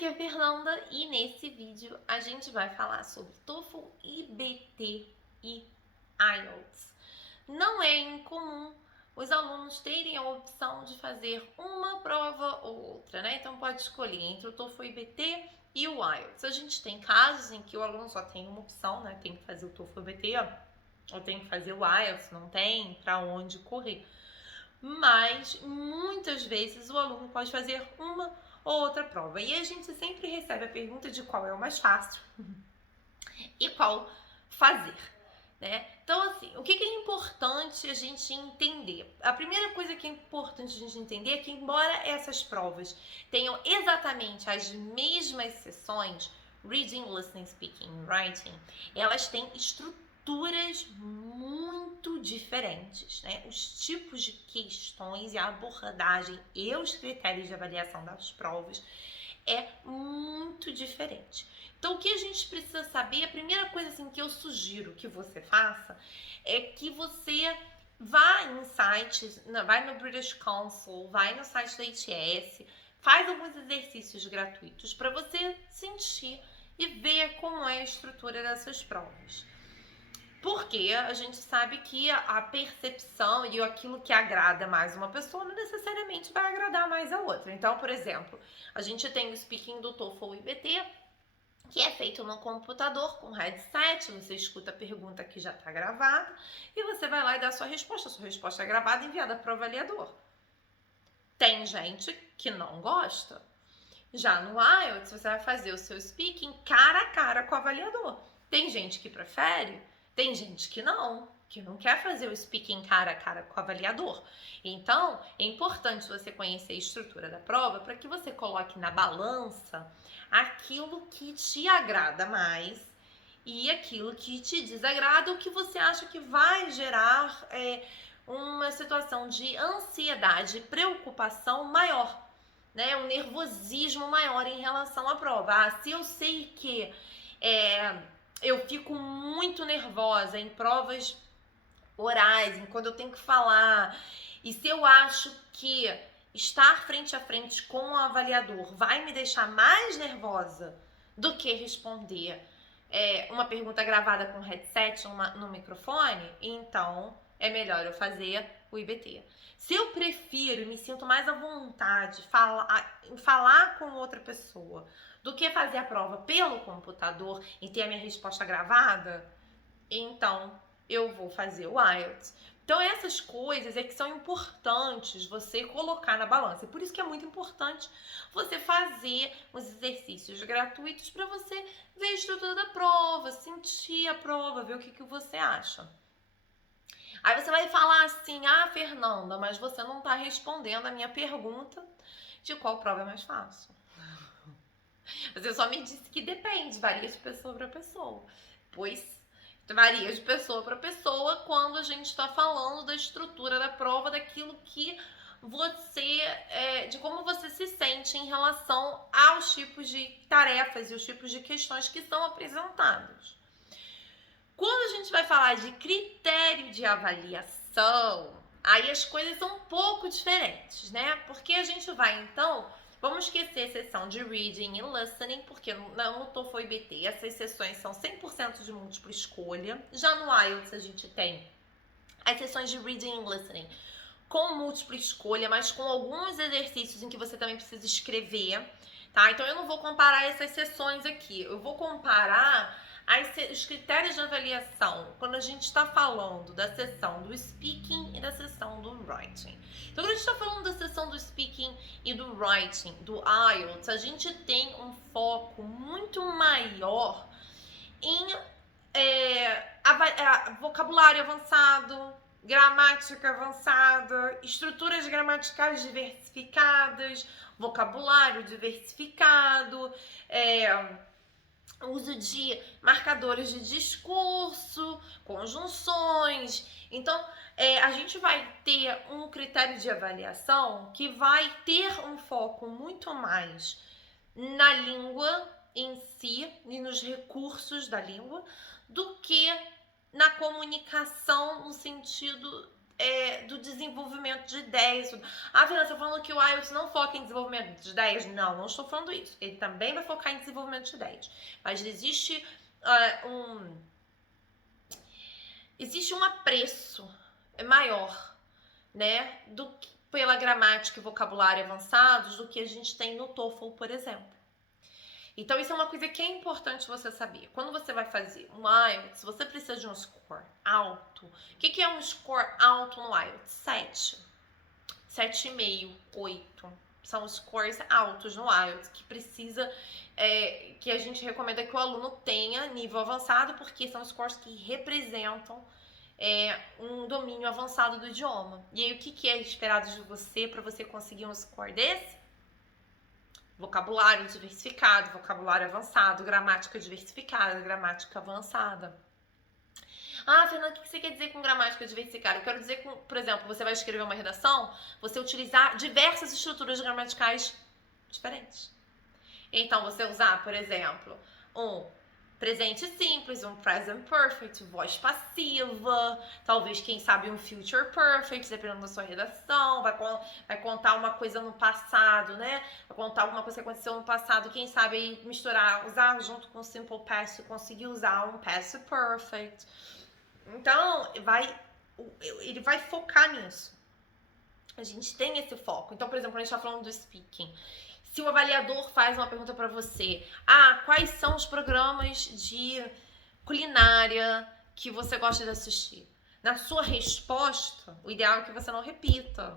aqui é a Fernanda e nesse vídeo a gente vai falar sobre TOEFL, IBT e IELTS. Não é incomum os alunos terem a opção de fazer uma prova ou outra, né? Então pode escolher entre o TOEFL, IBT e o IELTS. A gente tem casos em que o aluno só tem uma opção, né? Tem que fazer o TOEFL, IBT, ou tem que fazer o IELTS, não tem para onde correr. Mas muitas vezes o aluno pode fazer uma ou outra prova. E a gente sempre recebe a pergunta de qual é o mais fácil e qual fazer, né? Então, assim, o que é importante a gente entender? A primeira coisa que é importante a gente entender é que, embora essas provas tenham exatamente as mesmas sessões, Reading, Listening, Speaking, Writing, elas têm estruturas muito diferentes, né? Os tipos de questões e a abordagem e os critérios de avaliação das provas é muito diferente. Então, o que a gente precisa saber, a primeira coisa assim, que eu sugiro que você faça é que você vá em sites, vai no British Council, vai no site da ITS, faz alguns exercícios gratuitos para você sentir e ver como é a estrutura dessas provas. Porque a gente sabe que a percepção e aquilo que agrada mais uma pessoa não necessariamente vai agradar mais a outra. Então, por exemplo, a gente tem o speaking do TOEFL IBT, que é feito no computador com headset, você escuta a pergunta que já está gravada e você vai lá e dá a sua resposta é gravada e enviada para o avaliador. Tem gente que não gosta. Já no IELTS, você vai fazer o seu speaking cara a cara com o avaliador. Tem gente que prefere, tem gente que não quer fazer o speaking cara a cara com o avaliador. Então, é importante você conhecer a estrutura da prova para que você coloque na balança aquilo que te agrada mais e aquilo que te desagrada, o que você acha que vai gerar uma situação de ansiedade, preocupação maior, né? Um nervosismo maior em relação à prova. Se eu sei que eu fico muito nervosa em provas orais, quando eu tenho que falar, e se eu acho que estar frente a frente com o avaliador vai me deixar mais nervosa do que responder uma pergunta gravada com headset no microfone, então é melhor eu fazer o IBT. Se eu prefiro e me sinto mais à vontade em falar com outra pessoa do que fazer a prova pelo computador e ter a minha resposta gravada, então eu vou fazer o IELTS. Então essas coisas é que são importantes você colocar na balança. Por isso que é muito importante você fazer os exercícios gratuitos para você ver a estrutura da prova, sentir a prova, ver o que você acha. Aí você vai falar assim, Fernanda, mas você não está respondendo a minha pergunta de qual prova é mais fácil. Você só me disse que depende, varia de pessoa para pessoa. Pois varia de pessoa para pessoa quando a gente está falando da estrutura da prova, daquilo que você, de como você se sente em relação aos tipos de tarefas e os tipos de questões que são apresentados. Quando a gente vai falar de critério de avaliação, aí as coisas são um pouco diferentes, né? Porque a gente vai, então, vamos esquecer a sessão de Reading e Listening, porque no TOEFL IBT essas sessões são 100% de múltipla escolha. Já no IELTS a gente tem as sessões de Reading e Listening com múltipla escolha, mas com alguns exercícios em que você também precisa escrever, tá? Então eu não vou comparar essas sessões aqui, eu vou comparar os critérios de avaliação quando a gente está falando da sessão do speaking e da sessão do writing. Então, quando a gente está falando da sessão do speaking e do writing, do IELTS, a gente tem um foco muito maior em vocabulário avançado, gramática avançada, estruturas gramaticais diversificadas, vocabulário diversificado, uso de marcadores de discurso, conjunções. Então, a gente vai ter um critério de avaliação que vai ter um foco muito mais na língua em si e nos recursos da língua do que na comunicação no sentido do desenvolvimento de ideias. Ah, Fernanda, você tá falando que o IELTS não foca em desenvolvimento de ideias? Não, não estou falando isso. Ele também vai focar em desenvolvimento de ideias. Mas existe um apreço maior, né, pela gramática e vocabulário avançados do que a gente tem no TOEFL, por exemplo. Então, isso é uma coisa que é importante você saber. Quando você vai fazer um IELTS, você precisa de um score alto. O que é um score alto no IELTS? 7. 7,5, 8. São scores altos no IELTS, que precisa, que a gente recomenda que o aluno tenha nível avançado, porque são scores que representam um domínio avançado do idioma. E aí, o que é esperado de você para você conseguir um score desse? Vocabulário diversificado, vocabulário avançado, gramática diversificada, gramática avançada. Ah, Fernanda, o que você quer dizer com gramática diversificada? Eu quero dizer que, por exemplo, você vai escrever uma redação, você utilizar diversas estruturas gramaticais diferentes. Então, você usar, por exemplo, um presente simples, um present perfect, voz passiva, talvez, quem sabe, um future perfect, dependendo da sua redação, vai contar uma coisa no passado, né? Vai contar alguma coisa que aconteceu no passado, quem sabe aí misturar, usar junto com o simple past, conseguir usar um past perfect. Então, ele vai focar nisso. A gente tem esse foco. Então, por exemplo, quando a gente tá falando do speaking, se o avaliador faz uma pergunta para você, quais são os programas de culinária que você gosta de assistir? Na sua resposta, o ideal é que você não repita,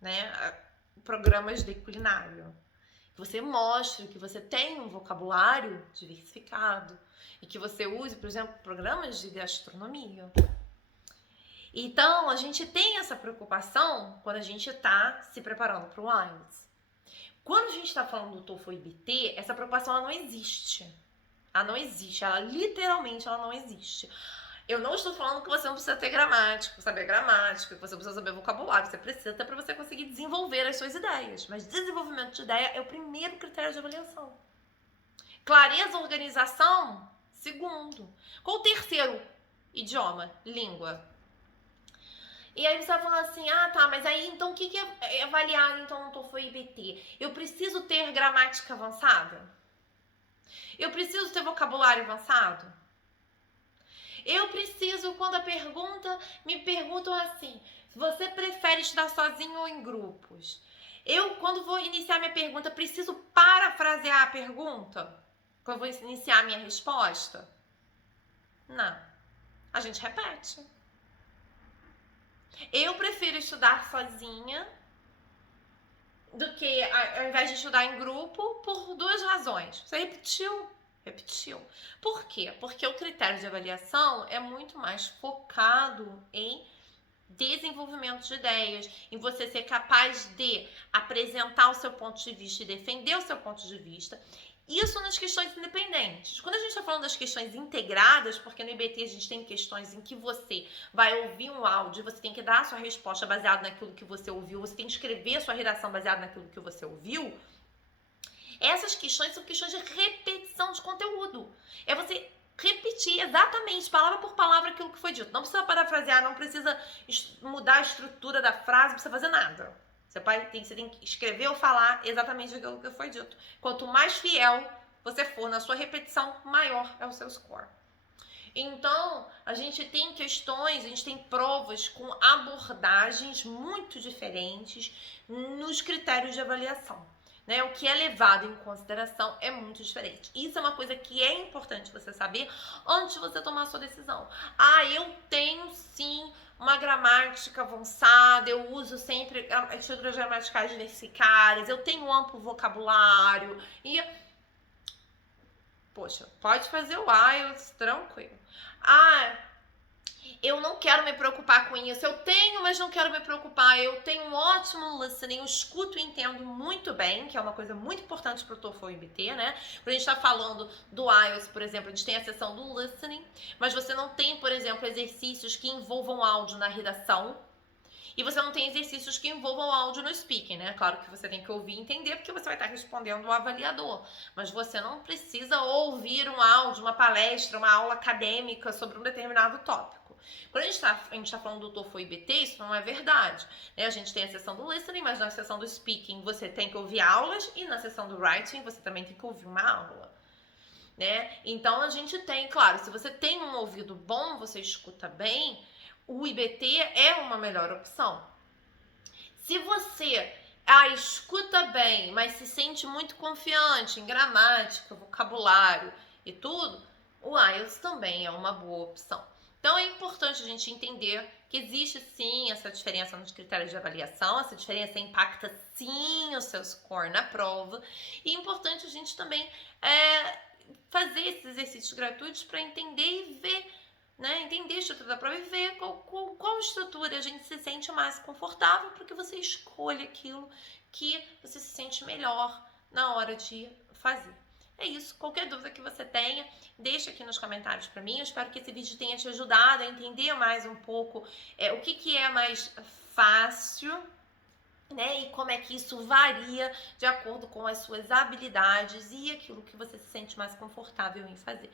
né, programas de culinária. Que você mostre que você tem um vocabulário diversificado e que você use, por exemplo, programas de gastronomia. Então, a gente tem essa preocupação quando a gente está se preparando para o IELTS. Quando a gente está falando do TOEFL e IBT, essa preocupação ela não existe. Ela não existe, literalmente não existe. Eu não estou falando que você não precisa ter gramática, saber gramática, que você precisa saber vocabulário, você precisa até para você conseguir desenvolver as suas ideias. Mas desenvolvimento de ideia é o primeiro critério de avaliação. Clareza, organização, segundo. Qual o terceiro idioma? Língua. E aí você vai falar assim, mas aí então o que é avaliado então no TOEFL e IBT? Eu preciso ter gramática avançada? Eu preciso ter vocabulário avançado? Eu preciso, quando me perguntam assim, você prefere estudar sozinho ou em grupos? Eu, quando vou iniciar minha pergunta, preciso parafrasear a pergunta? Quando vou iniciar a minha resposta? Não. A gente repete. Eu prefiro estudar sozinha do que ao invés de estudar em grupo por 2 razões. Você repetiu. Por quê? Porque o critério de avaliação é muito mais focado em desenvolvimento de ideias, em você ser capaz de apresentar o seu ponto de vista e defender o seu ponto de vista. Isso nas questões independentes. Quando a gente está falando das questões integradas, porque no IBT a gente tem questões em que você vai ouvir um áudio, você tem que dar a sua resposta baseada naquilo que você ouviu, você tem que escrever a sua redação baseada naquilo que você ouviu. Essas questões são questões de repetição de conteúdo. É você repetir exatamente, palavra por palavra, aquilo que foi dito. Não precisa parafrasear, não precisa mudar a estrutura da frase, não precisa fazer nada. Você tem que escrever ou falar exatamente aquilo que foi dito. Quanto mais fiel você for na sua repetição, maior é o seu score. Então, a gente tem questões, a gente tem provas com abordagens muito diferentes nos critérios de avaliação. Né? O que é levado em consideração é muito diferente. Isso é uma coisa que é importante você saber antes de você tomar a sua decisão. Eu tenho sim uma gramática avançada, eu uso sempre estruturas gramaticais diversificadas, eu tenho um amplo vocabulário e... Poxa, pode fazer o IELTS tranquilo. Eu não quero me preocupar com isso. Eu tenho, mas não quero me preocupar. Eu tenho um ótimo listening, eu escuto e entendo muito bem, que é uma coisa muito importante para o TOEFL e IBT, né? Quando a gente está falando do IELTS, por exemplo, a gente tem a seção do listening, mas você não tem, por exemplo, exercícios que envolvam áudio na redação. E você não tem exercícios que envolvam áudio no speaking, né? Claro que você tem que ouvir e entender, porque você vai estar respondendo ao avaliador. Mas você não precisa ouvir um áudio, uma palestra, uma aula acadêmica sobre um determinado tópico. Quando a gente tá falando do TOEFL e IBT, isso não é verdade, né? A gente tem a sessão do listening, mas na sessão do speaking você tem que ouvir aulas e na sessão do writing você também tem que ouvir uma aula, né? Então a gente tem, claro, se você tem um ouvido bom, você escuta bem, o IBT é uma melhor opção. Se você escuta bem, mas se sente muito confiante em gramática, vocabulário e tudo, o IELTS também é uma boa opção. Então é importante a gente entender que existe sim essa diferença nos critérios de avaliação, essa diferença impacta sim o seu score na prova, e é importante a gente também fazer esses exercícios gratuitos para entender e ver, né, entender a estrutura da prova e ver qual estrutura a gente se sente mais confortável para que você escolha aquilo que você se sente melhor na hora de fazer. É isso. Qualquer dúvida que você tenha, deixa aqui nos comentários para mim. Eu espero que esse vídeo tenha te ajudado a entender mais um pouco o que é mais fácil, né? E como é que isso varia de acordo com as suas habilidades e aquilo que você se sente mais confortável em fazer.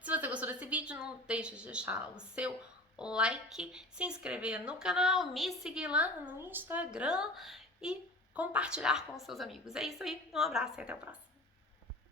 Se você gostou desse vídeo, não deixe de deixar o seu like, se inscrever no canal, me seguir lá no Instagram e compartilhar com seus amigos. É isso aí, um abraço e até o próximo.